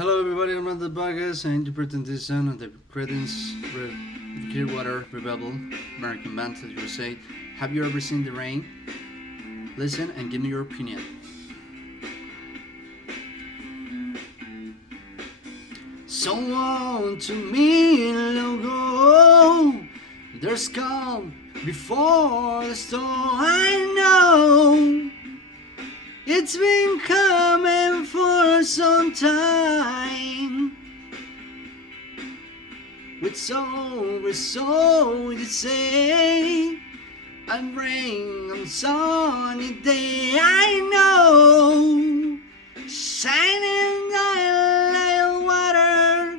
Hello, everybody. I'm the Bagas. I interpret this song of the Credence Clearwater Revival American band, as you say. Have you ever seen the rain? Listen and give me your opinion. Someone to me long ago, there's calm before the storm. I know it's been coming for some time. With so to say, and rain on sunny day. I know, shining like water.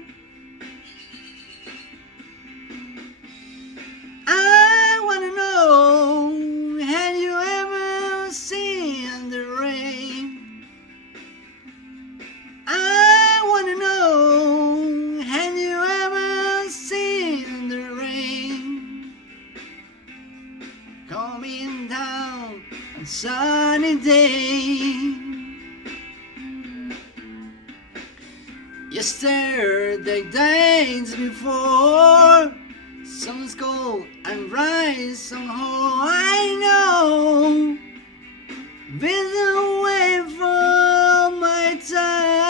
I wanna know, have you ever seen the rain? I wanna know, have you ever seen the rain coming down on sunny day? Yesterday, days before, sun's cold and rise somehow. I know, been away from my time,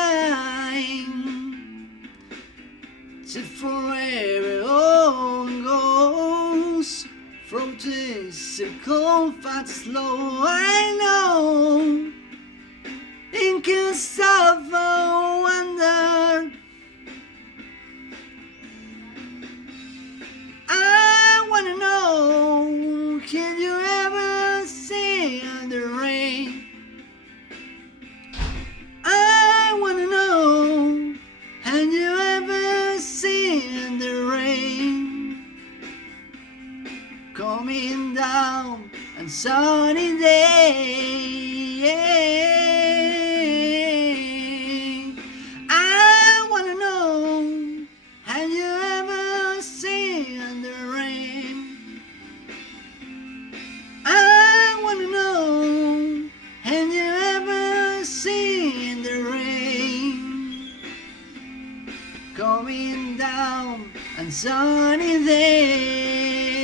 till forever on goes, floating circle fast slow. I know, it can stop for wonder. I wanna know, can you ever see the rain? I wanna know, have you ever seen the rain coming down on sunny day? I wanna know, have you ever seen the rain? I wanna know, have you ever seen the rain coming down on sunny day?